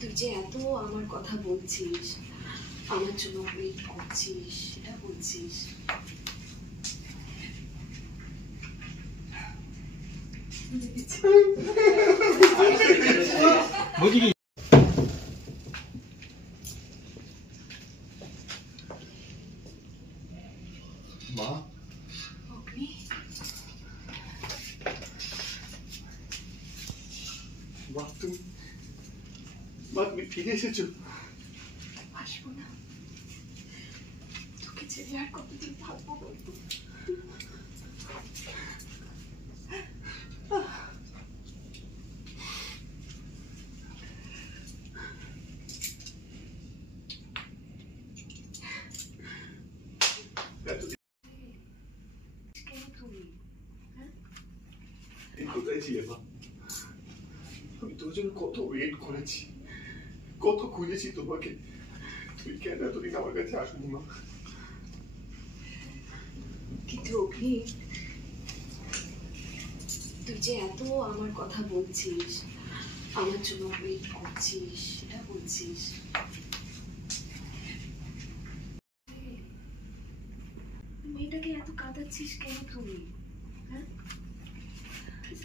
তুই যে এত আমার কথা বলছিস, আমার জন্য ওয়েট করছিস, সেটা বলছিস। মা, অগ্নি, তুমি ফিরে এসেছো? আসবো না, তোকে ছেড়ে আর কতদিন থাকবো বলতো? কোথায় ছিলে মা? আমি তোর জন্য কত ওয়েট করেছি, কত খুঁজেছি তোমাকে। তুই কেন এতদিন আমার কাছে আসুনি মা? কিন্তু অগ্নি, তুই যে এত আমার কথা বলছিস, আমার জন্য ওয়েট করছিস, সেটা বলছিস। মেয়েটাকে এত কাঁদাচ্ছিস কেন তুই? হ্যাঁ,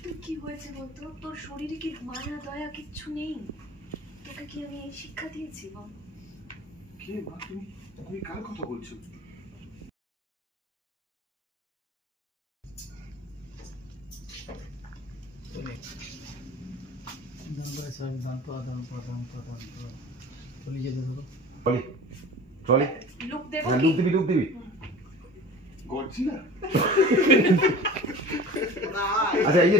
তোর কি হয়েছে বলতো? তোর শরীরে কি মায়া দয়া কিচ্ছু নেই? তোকে কি আমি এই শিক্ষা দিয়েছি বল? কে মা তুমি? তুমি কার কথা বলছো? লুক দেব? লুক দিবি গডজিলা। আচ্ছা, এই যে